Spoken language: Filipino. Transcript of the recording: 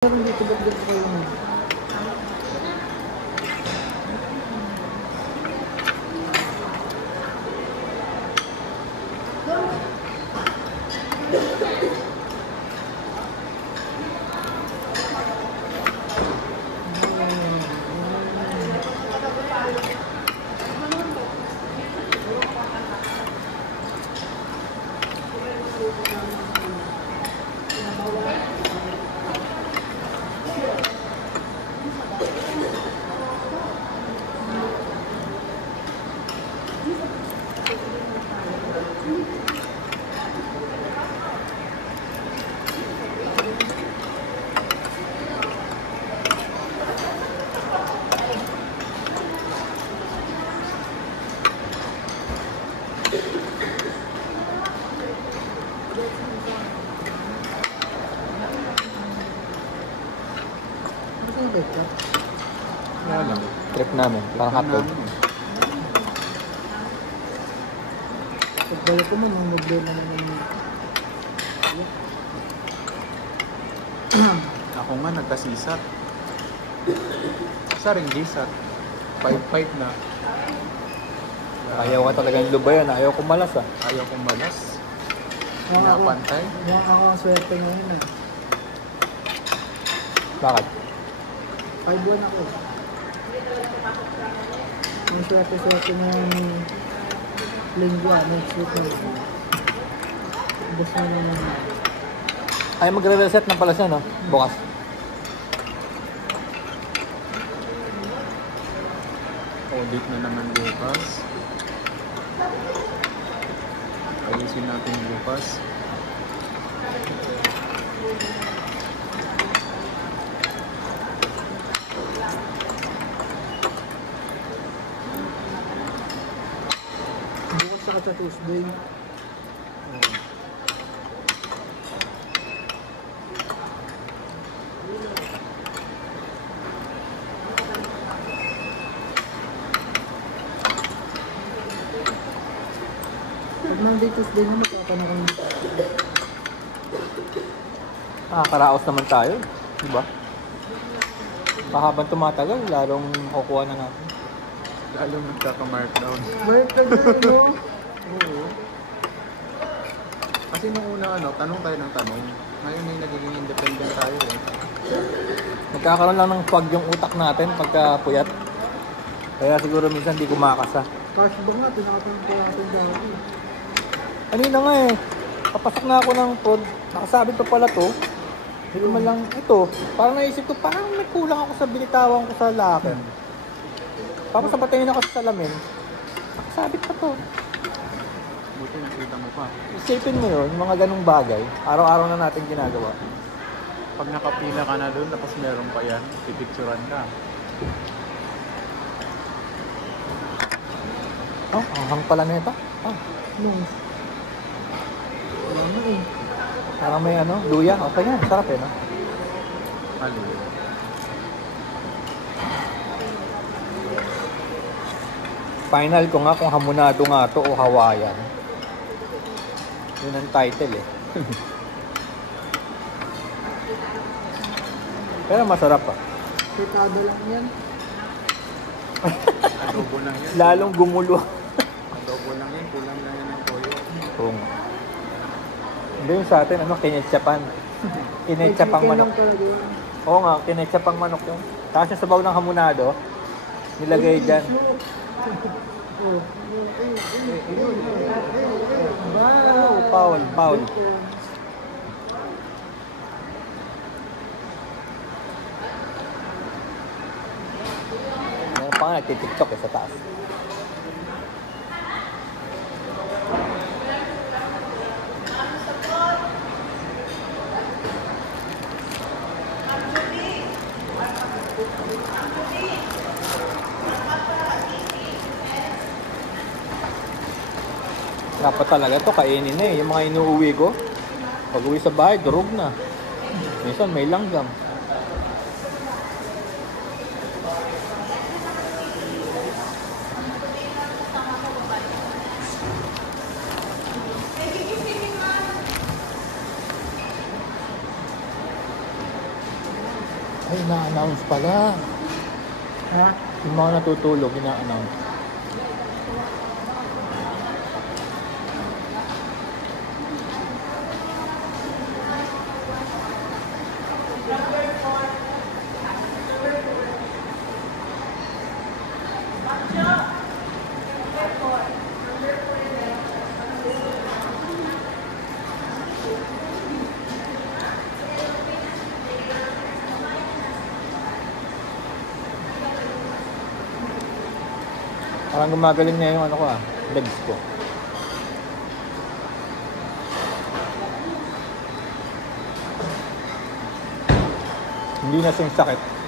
Meron dito, ba't dito kayo mo? Wala lang. Trip namin, parang hotdog. Pagbalik ko man, ang nagbela naman yun. Ako nga nagkasisat. Isa rin gisat. 5-5 na. Ayaw ka talaga ng lubayan, ayaw kumalas ah. Ayaw kong malas. Mukhang ako, Pinapantay. mukhang ako ang swerte ngayon ah. Bakit? 5 buwan ako. May swerte-swerte na yung lingwa, next week na. Ubus na naman. Ay magre-reset na pala siya no? Bukas. Audit na naman bukas. Ayusin natin bukas. Bukas saka sa Tuesday. Pag Monday, Tuesday na magkakaroon ako ng Karaos naman tayo. Diba? Habang tumatagal, lalong kukuha na natin. Lalo nagkaka-markdown. work ka dyan, no? Oo. Kasi nung una tanong tayo ng tanong. Ngayon may nagiging independent tayo eh. Nagkakaroon lang ng fog yung utak natin pagka puyat. Kaya siguro minsan di kumakasa. Cash ba nga, tinakatang ko natin dati. Kanina nga eh, papasok na ako ng pod, nakasabit pa pala to. Hindi ko man lang, ito, parang naisip ko, parang may kulang ako sa binitawan ko sa locker. Tapos napatayin ako sa salamin, nakasabit pa to. Buti nakita mo pa. Isipin mo yun, yung mga ganong bagay, araw-araw na natin ginagawa. Pag nakapila ka na doon, tapos meron pa yan, pipicturan ka. Oh, ang hang pala nito. Oh, No. Wala na eh. parang may luya. Okay yan, sarap eh, no? Halo. Final ko nga kung hamonado nga to o Hawaiian. Yun ang title eh. Pero masarap ah. Kitado lang yan. Adobo lang yan. Lalong gumulo. Adobo lang yan, kulang lang yan ng toyo. Oo nga. Hindi yung sa atin, kinetsapan. Kinetsapang Chicken manok. lang talaga yun. Oo nga, kinetsapang manok yun. Tapos yung sabaw ng hamonado, nilagay dyan. Wow! Paul. Meron pa nga nagtitiktok sa taas. Dapat talaga to kainin na eh. Yung mga inuuwi ko, pag uwi sa bahay, durog na. Minsan may langgam. Ay, ina-announce pala. Ha? Yung mga natutulog, ina-announce. Parang gumagaling na yung ano ko legs ko. Hindi na sing sakit.